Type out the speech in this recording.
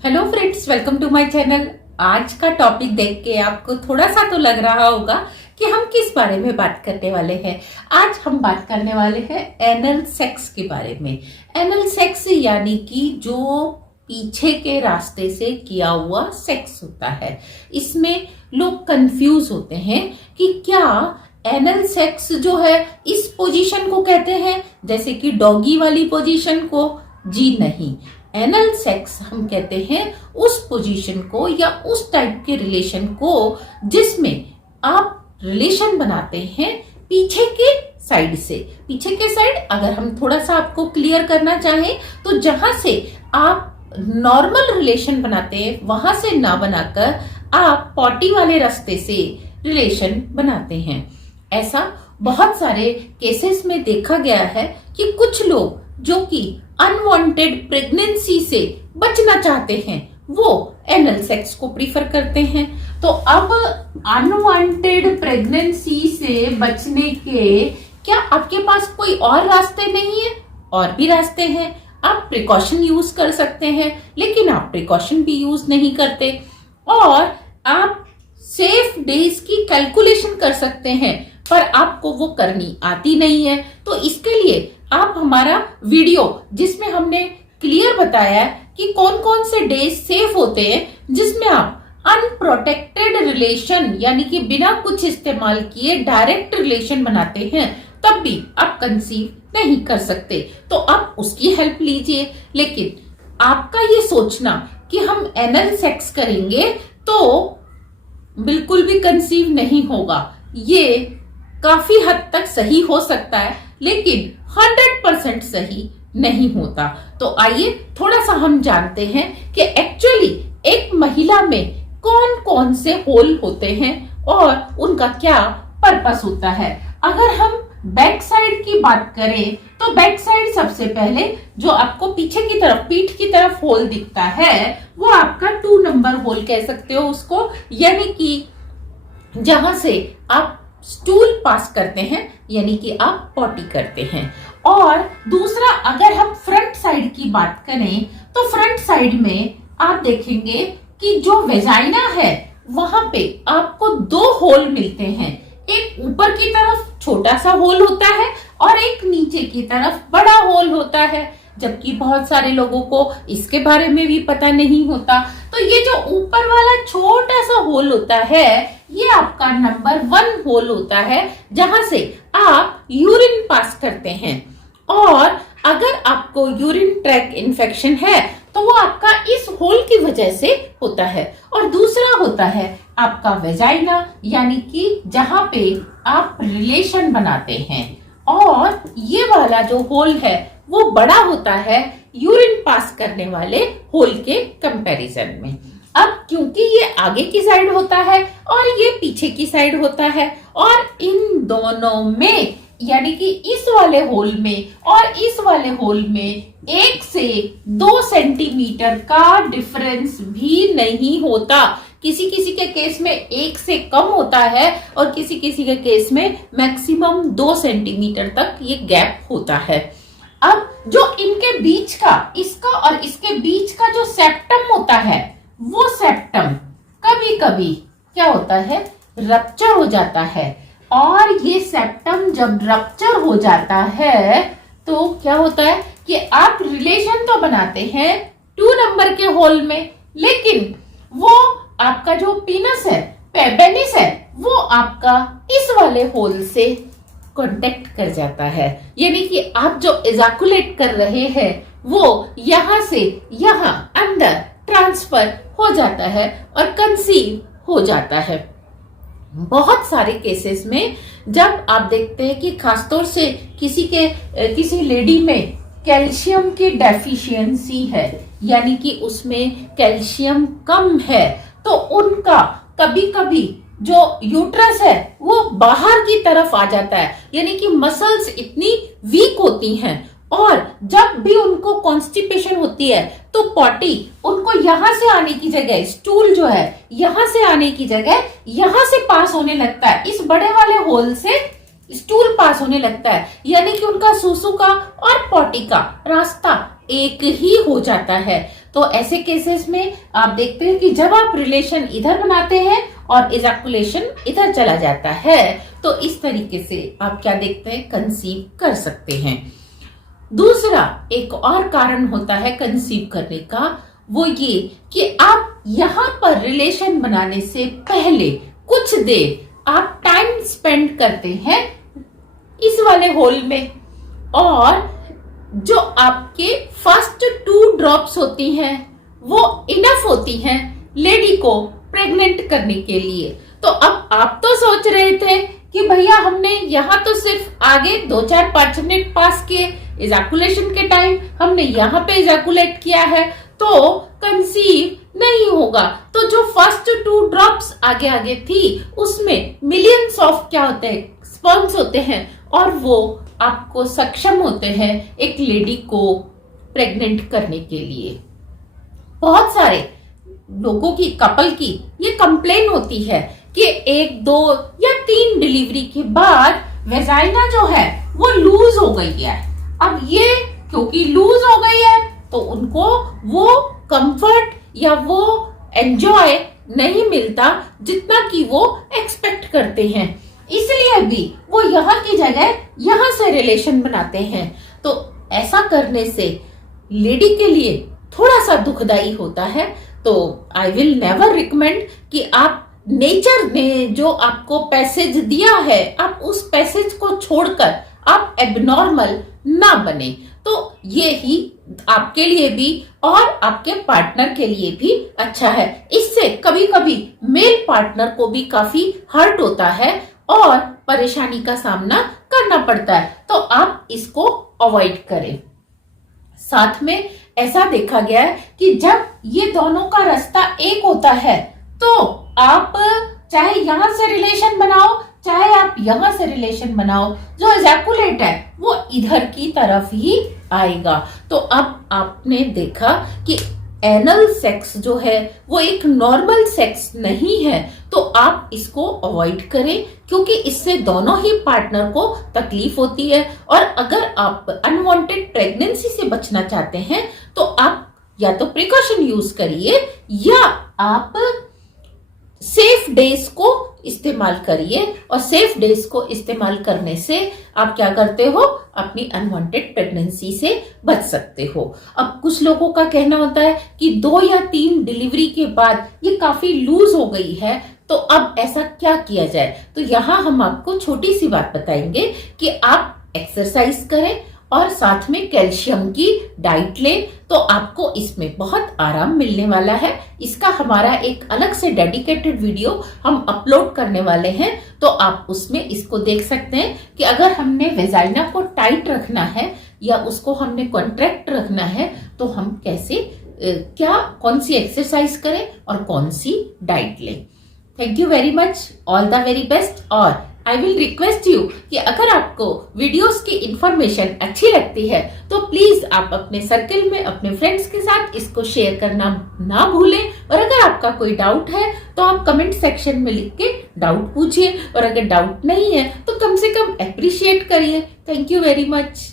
Hello friends, welcome to my channel. आज का topic देख के आपको थोड़ा सा तो लग रहा होगा कि हम किस बारे में बात करने वाले हैं। आज हम बात करने वाले हैं एनल सेक्स के बारे में। एनल सेक्स यानी कि जो पीछे के रास्ते से किया हुआ सेक्स होता है। इसमें लोग कंफ्यूज होते हैं कि क्या एनल सेक्स जो है इस पोजीशन को कहते हैं, जैसे कि डॉगी वाली पोजीशन को। जी नहीं, एनल सेक्स हम कहते हैं उस पोजीशन को या उस टाइप के रिलेशन को जिसमें आप रिलेशन बनाते हैं पीछे के साइड से। पीछे के साइड अगर हम थोड़ा सा आपको क्लियर करना चाहें तो जहां से आप नॉर्मल रिलेशन बनाते हैं वहां से ना बनाकर आप पॉटी वाले रास्ते से रिलेशन बनाते हैं। ऐसा बहुत सारे केसेस में देखा गया है कि कुछ लोग जो कि अनवांटेड प्रेगनेंसी से बचना चाहते हैं वो एनल सेक्स को प्रीफर करते हैं। तो अब अनवांटेड प्रेगनेंसी से बचने के क्या आपके पास कोई और रास्ते नहीं है? और भी रास्ते हैं। आप प्रिकॉशन यूज कर सकते हैं, लेकिन आप प्रिकॉशन भी यूज नहीं करते। और आप सेफ डेज की कैलकुलेशन कर सकते हैं, पर आपको वो करनी आती नहीं है। तो इसके लिए आप हमारा वीडियो जिसमें हमने क्लियर बताया कि कौन कौन से डेज सेफ होते हैं जिसमें आप अनप्रोटेक्टेड रिलेशन यानी कि बिना कुछ इस्तेमाल किए डायरेक्ट रिलेशन बनाते हैं, तब भी आप कंसीव नहीं कर सकते, तो आप उसकी हेल्प लीजिए। लेकिन आपका ये सोचना कि हम एनल सेक्स करेंगे तो बिल्कुल भी कंसीव नहीं होगा, ये काफी हद तक सही हो सकता है, लेकिन 100% सही नहीं होता। तो आइए थोड़ा सा हम जानते हैं कि एक्चुअली एक महिला में कौन कौन से होल होते हैं और उनका क्या पर्पस होता है। अगर हम बैक साइड की बात करें तो बैक साइड सबसे पहले जो आपको पीछे की तरफ पीठ की तरफ होल दिखता है वो आपका 2 नंबर होल कह सकते हो उसको, यानी कि जहां से आप स्टूल पास करते हैं, यानी कि आप पॉटी करते हैं। और दूसरा अगर हम फ्रंट साइड की बात करें तो फ्रंट साइड में आप देखेंगे कि जो वेजाइना है वहां पे आपको 2 होल मिलते हैं। एक ऊपर की तरफ छोटा सा होल होता है और एक नीचे की तरफ बड़ा होल होता है, जबकि बहुत सारे लोगों को इसके बारे में भी पता नहीं होता। तो ये जो ऊपर वाला छोटा सा होल होता है ये आपका नंबर 1 होल होता है, जहां से आप यूरिन पास करते हैं। और अगर आपको यूरिन ट्रैक इन्फेक्शन है तो वो आपका इस होल की वजह से होता है। और दूसरा होता है आपका वेजाइना, यानी कि जहां पे आप रिलेशन बनाते हैं। और ये वाला जो होल है वो बड़ा होता है यूरिन पास करने वाले होल के कंपैरिजन में। अब क्योंकि ये आगे की साइड होता है और ये पीछे की साइड होता है, और इन दोनों में यानी कि इस वाले होल में और इस वाले होल में 1 से 2 सेंटीमीटर का डिफरेंस भी नहीं होता। किसी किसी के केस में 1 से कम होता है और किसी किसी के केस में मैक्सिमम 2 सेंटीमीटर तक ये गैप होता है। अब जो इनके बीच का, इसका और इसके बीच का जो सेप्टम होता है वो सेप्टम कभी कभी क्या होता है, रप्चर हो जाता है। और ये सेप्टम जब रप्चर हो जाता है तो क्या होता है कि आप रिलेशन तो बनाते हैं 2 नंबर के होल में, लेकिन वो आपका जो पीनस है, पेनिस है, वो आपका इस वाले होल से कांटेक्ट कर जाता है। यानी कि आप जो एजाकुलेट कर रहे हैं वो यहां से यहां अंदर ट्रांसफर हो जाता है और कंसीव हो जाता है। बहुत सारे केसेस में जब आप देखते हैं कि खासतौर से किसी लेडी में कैल्शियम की डेफिशिएंसी है, यानी कि उसमें कैल्शियम कम है, तो उनका कभी कभी जो यूट्रस है वो बाहर की तरफ आ जाता है, यानी कि मसल्स इतनी वीक होती हैं। और जब भी उनको कॉन्स्टिपेशन होती है तो पॉटी उनको यहां से आने की जगह, स्टूल जो है यहां से आने की जगह यहां से पास होने लगता है, इस बड़े वाले होल से स्टूल पास होने लगता है। यानी कि उनका सुसु का और पॉटी का रास्ता एक ही हो जाता है। तो ऐसे केसेस में आप देखते हैं कि जब आप रिलेशन इधर बनाते हैं और इजैकुलेशन इधर चला जाता है, तो इस तरीके से आप क्या देखते हैं, कंसीव कर सकते हैं। दूसरा एक और कारण होता है कंसीव करने का, वो ये कि आप यहाँ पर रिलेशन बनाने से पहले कुछ देर आप टाइम स्पेंड करते हैं इस वाले होल में, और जो आपके फर्स्ट 2 ड्रॉप्स होती हैं वो इनफ होती हैं लेडी को प्रेग्नेंट करने के लिए। तो अब आप तो सोच रहे थे कि भैया हमने यहाँ तो सिर्फ आगे 2-4-5 मिनट पास किए, इजैकुलेशन के टाइम हमने यहाँ पे इजैकुलेट किया है तो कंसीव नहीं होगा। तो जो फर्स्ट 2 ड्रॉप्स आगे आगे थी उसमें मिलियंस ऑफ क्या होते हैं, स्पर्म्स होते हैं, और वो आपको सक्षम होते हैं एक लेडी को प्रेग्नेंट करने के लिए। बहुत सारे लोगों की, कपल की ये कंप्लेन होती है कि 1, 2 या 3 डिलीवरी के बाद वेजाइना जो है वो लूज हो गई है। अब ये क्योंकि लूज हो गई है तो उनको वो कंफर्ट या वो एंजॉय नहीं मिलता जितना कि वो एक्सपेक्ट करते हैं, इसलिए भी वो यहाँ की जगह यहाँ से रिलेशन बनाते हैं। तो ऐसा करने से लेडी के लिए थोड़ा सा दुखदाई होता है। तो आई विल नेवर रिकमेंड कि आप नेचर ने जो आपको पैसेज दिया है आप उस पैसेज को छोड़कर आप एबनॉर्मल ना बने। तो ये ही आपके लिए भी और आपके पार्टनर के लिए भी अच्छा है। इससे कभी कभी मेल पार्टनर को भी काफी हर्ट होता है और परेशानी का सामना करना पड़ता है, तो आप इसको अवॉइड करें। साथ में ऐसा देखा गया है कि जब ये दोनों का रास्ता एक होता है तो आप चाहे यहां से रिलेशन बनाओ चाहे आप यहां से रिलेशन बनाओ, जो इजैकुलेट है वो इधर की तरफ ही आएगा। तो अब आपने देखा कि एनल सेक्स जो है वो एक नॉर्मल सेक्स नहीं है, तो आप इसको अवॉइड करें क्योंकि इससे दोनों ही पार्टनर को तकलीफ होती है। और अगर आप अनवांटेड प्रेगनेंसी से बचना चाहते हैं तो आप या तो प्रिकॉशन यूज करिए या आप सेफ डेज को इस्तेमाल करिए, और सेफ डेज को इस्तेमाल करने से आप क्या करते हो, अपनी अनवांटेड प्रेगनेंसी से बच सकते हो। अब कुछ लोगों का कहना होता है कि 2 या 3 डिलीवरी के बाद ये काफी लूज हो गई है, तो अब ऐसा क्या किया जाए। तो यहाँ हम आपको छोटी सी बात बताएंगे कि आप एक्सरसाइज करें और साथ में कैल्शियम की डाइट लें, तो आपको इसमें बहुत आराम मिलने वाला है। इसका हमारा एक अलग से डेडिकेटेड वीडियो हम अपलोड करने वाले हैं, तो आप उसमें इसको देख सकते हैं कि अगर हमने वेजाइना को टाइट रखना है या उसको हमने कॉन्ट्रैक्ट रखना है तो हम कैसे कौन सी एक्सरसाइज करें और कौन सी डाइट लें। Thank you very much, all the very best. और आई विल रिक्वेस्ट यू कि अगर आपको वीडियोस की इंफॉर्मेशन अच्छी लगती है तो प्लीज आप अपने सर्कल में अपने फ्रेंड्स के साथ इसको शेयर करना ना भूलें। और अगर आपका कोई डाउट है तो आप कमेंट सेक्शन में लिख के डाउट पूछिए, और अगर डाउट नहीं है तो कम से कम अप्रिशिएट करिए। Thank you very much.